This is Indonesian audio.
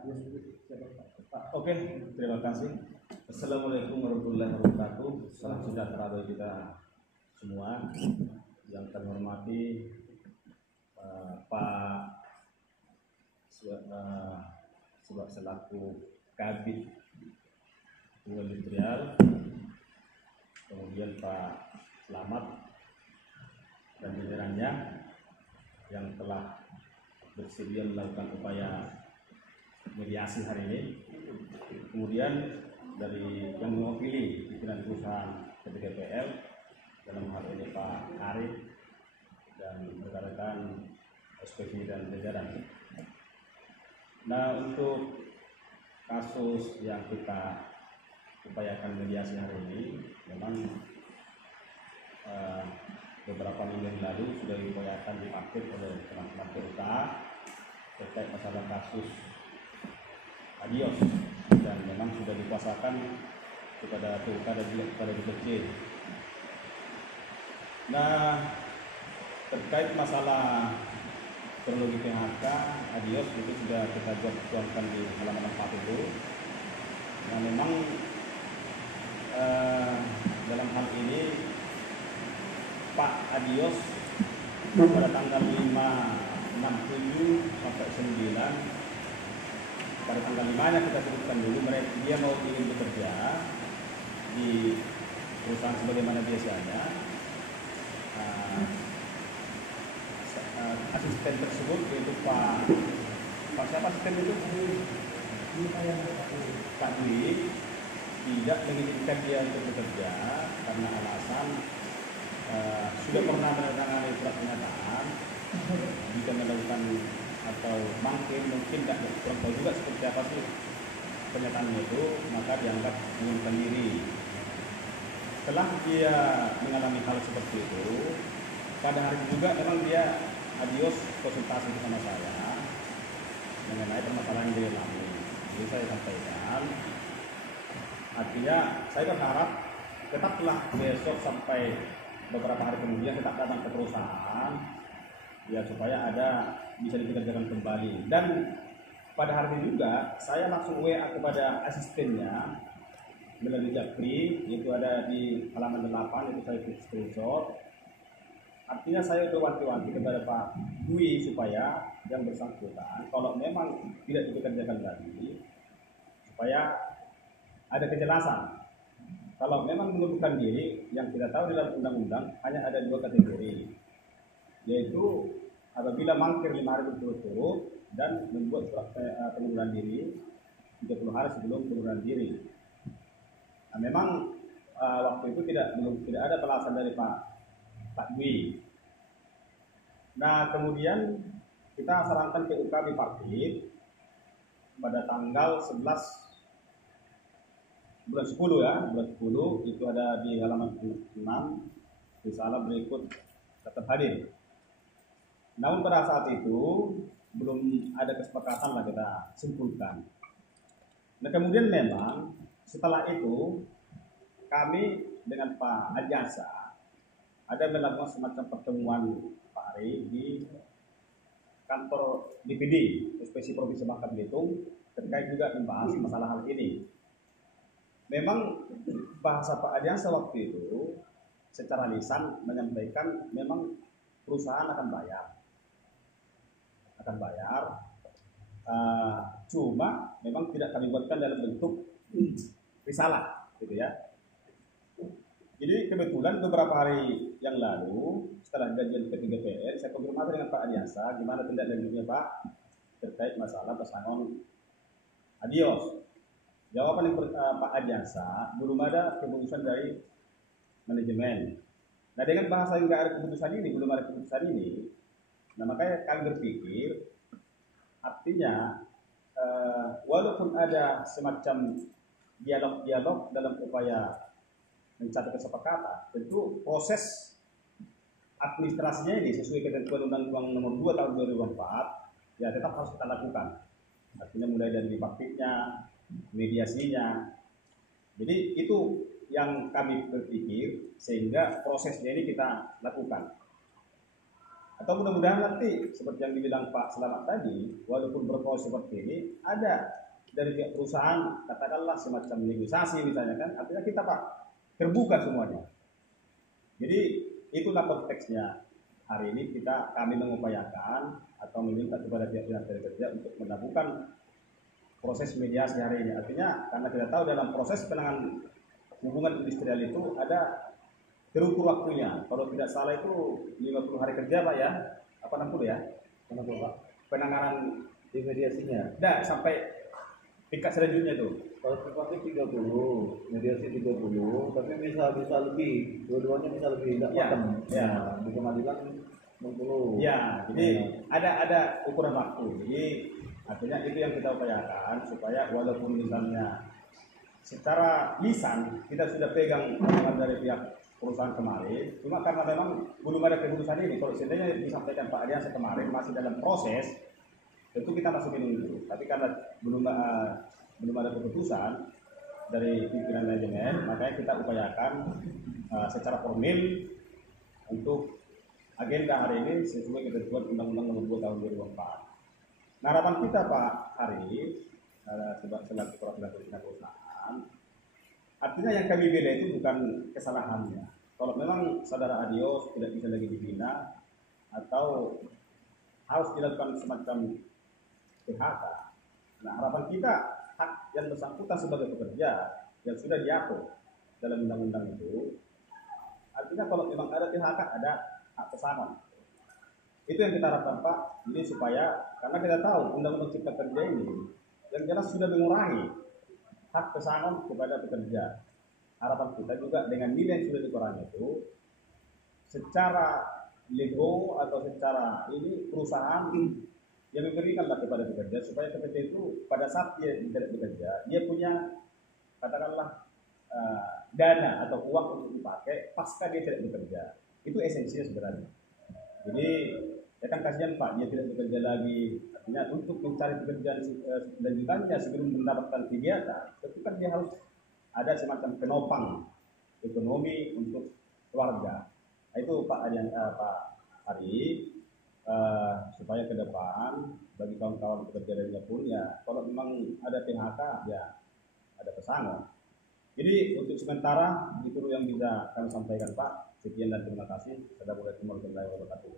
Oke, terima kasih. Assalamualaikum warahmatullahi wabarakatuh. Salam sejahtera bagi kita semua. Yang kami hormati Pak selaku Kabid Industrial, kemudian Pak Selamat dan jajarannya yang telah bersedia melakukan upaya mediasi hari ini. Kemudian dari yang mewakili pimpinan perusahaan PTGPL dalam hal ini Pak Arif dan rekan-rekan SPV dan jajaran. Nah, untuk kasus yang kita upayakan mediasi hari ini, memang beberapa minggu yang lalu sudah diupayakan dipakai oleh teman-teman PUK terkait masalah kasus Adios, dan memang sudah dikuasakan kepada PUK dan juga kepada DPC. Nah, terkait masalah kronologi PHK Adios itu sudah kita tuangkan di halaman 40. Nah, memang dalam hal ini Pak Adios pada tanggal 5, 6, 7 sampai 9, pada tanggal 5-nya kita sebutkan dulu, dia mau ingin bekerja di perusahaan sebagaimana biasanya. Asisten tersebut yaitu Pak siapa asisten itu? Pak Dwi tidak mengizinkan dia untuk bekerja karena alasan sudah pernah menandatangani surat pernyataan jika melakukan atau mungkin tidak kurang tahu juga seperti apa sih pernyataannya itu, maka dianggap mengundurkan diri. Setelah dia mengalami hal seperti itu, pada hari itu juga memang dia Adios konsultasi bersama saya mengenai permasalahan yang dia alami. Jadi saya sampaikan, artinya saya berharap tetaplah besok sampai beberapa hari kemudian tetap datang ke perusahaan ya, supaya bisa dikerjakan kembali. Dan pada hari ini juga saya langsung WA kepada asistennya melalui Japri, itu ada di halaman 8, itu saya screenshot. Artinya saya sudah wanti-wanti kepada Pak Dwi supaya yang bersangkutan kalau memang tidak dikerjakan lagi, supaya ada kejelasan. Kalau memang mengundurkan diri, yang kita tahu di dalam undang-undang hanya ada 2 kategori, yaitu apabila mangkir 5 hari berturut-turut dan membuat surat pengunduran diri 30 hari sebelum pengunduran diri. Nah, memang waktu itu tidak ada balasan dari Pak Dwi. Nah, kemudian kita sarankan ke UK bipartit pada tanggal 11 bulan 10 ya, bulan 10 itu ada di halaman 6 risalah berikut tetap hadir. Namun pada saat itu belum ada kesepakatan lah kita simpulkan. Nah, kemudian memang setelah itu kami dengan Pak Adjasa ada melakukan semacam pertemuan Pak Ari di kantor DPD Inspeksi Provinsi Bangka Belitung terkait juga membahas masalah hal ini. Memang bahasa Pak Adjasa waktu itu secara lisan menyampaikan memang perusahaan akan bayar, cuma memang tidak kami buatkan dalam bentuk risalah, gitu ya. Jadi kebetulan beberapa hari yang lalu setelah janjian PTGPL, saya konfirmasi dengan Pak Adjasa gimana tindak lanjutnya Pak terkait masalah pesangon Adios. Jawaban Pak Adjasa, belum ada keputusan dari manajemen. Nah, dengan bahasa yang nggak ada keputusan ini, belum ada keputusan ini, nah makanya kami berpikir artinya walaupun ada semacam dialog-dialog dalam upaya mencapai kesepakatan, tentu proses administrasinya ini sesuai ketentuan Undang-Undang Nomor 2 Tahun 2004 ya tetap harus kita lakukan. Artinya mulai dari bipartitnya, mediasinya. Jadi itu yang kami berpikir sehingga prosesnya ini kita lakukan. Atau mudah-mudahan nanti seperti yang dibilang Pak Selamat tadi, walaupun berproses seperti ini, ada dari pihak perusahaan katakanlah semacam negosiasi misalnya kan, artinya kita Pak terbuka semuanya. Jadi itulah konteksnya. Hari ini kami mengupayakan atau meminta kepada pihak-pihak kerja untuk melakukan proses mediasi hari ini. Artinya karena kita tahu dalam proses penanganan hubungan industrial itu ada terukur waktunya. Kalau tidak salah itu 50 hari kerja Pak ya, apa 60 ya? 60 Pak. Penanganan di mediasinya. Nah, sampai tingkat selanjutnya itu. Kalau sifatnya 30, mediasi 30, tapi bisa lebih, dua-duanya bisa lebih, tidak Ya, pakem. ya. Nah, di pengadilan 60. Ya, jadi ada ukuran waktu. Jadi artinya itu yang kita upayakan supaya walaupun misalnya secara lisan kita sudah pegang omongan dari pihak perusahaan kemarin, cuma karena memang belum ada keputusan ini. Kalau seandainya disampaikan Pak Adiansa kemarin masih dalam proses, tentu kita masih menunggu. Tapi karena belum ada keputusan dari pimpinan manajemen, makanya kita upayakan secara formil untuk agenda hari ini sesuai ketentuan Undang-Undang Nomor 2 Tahun 2004. Nah, harapan kita Pak Hari selaku perwakilan pimpinan perusahaan, artinya yang kami bela itu bukan kesalahannya. Kalau memang saudara Adios tidak bisa lagi dibina atau harus dilakukan semacam PHK. Nah, harapan kita hak yang bersangkutan sebagai pekerja yang sudah diatur dalam undang-undang itu, artinya kalau memang ada PHK ada hak pesangon. Itu yang kita harapkan Pak. Jadi supaya karena kita tahu undang-undang cipta kerja ini yang jelas sudah mengurangi hak pesangon kepada pekerja. Harapan kita juga dengan nilai yang sudah dikurangi itu secara lego atau secara ini perusahaan yang memberikanlah kepada pekerja supaya pekerja itu pada saat dia tidak bekerja dia punya katakanlah dana atau uang untuk dipakai pasca dia tidak bekerja. Itu esensinya sebenarnya. Jadi ya kan kasihan Pak dia tidak bekerja lagi, artinya untuk mencari pekerjaan lanjutannya sebelum mendapatkan kegiatan tentu kan dia harus ada semacam penopang ekonomi untuk keluarga. Nah, itu Pak Ari supaya ke depan bagi kawan-kawan pekerja lainnya pun ya kalau memang ada PHK ya ada pesangon. Jadi untuk sementara itu yang bisa kami sampaikan Pak. Sekian dan terima kasih. Assalamualaikum warahmatullahi wabarakatuh.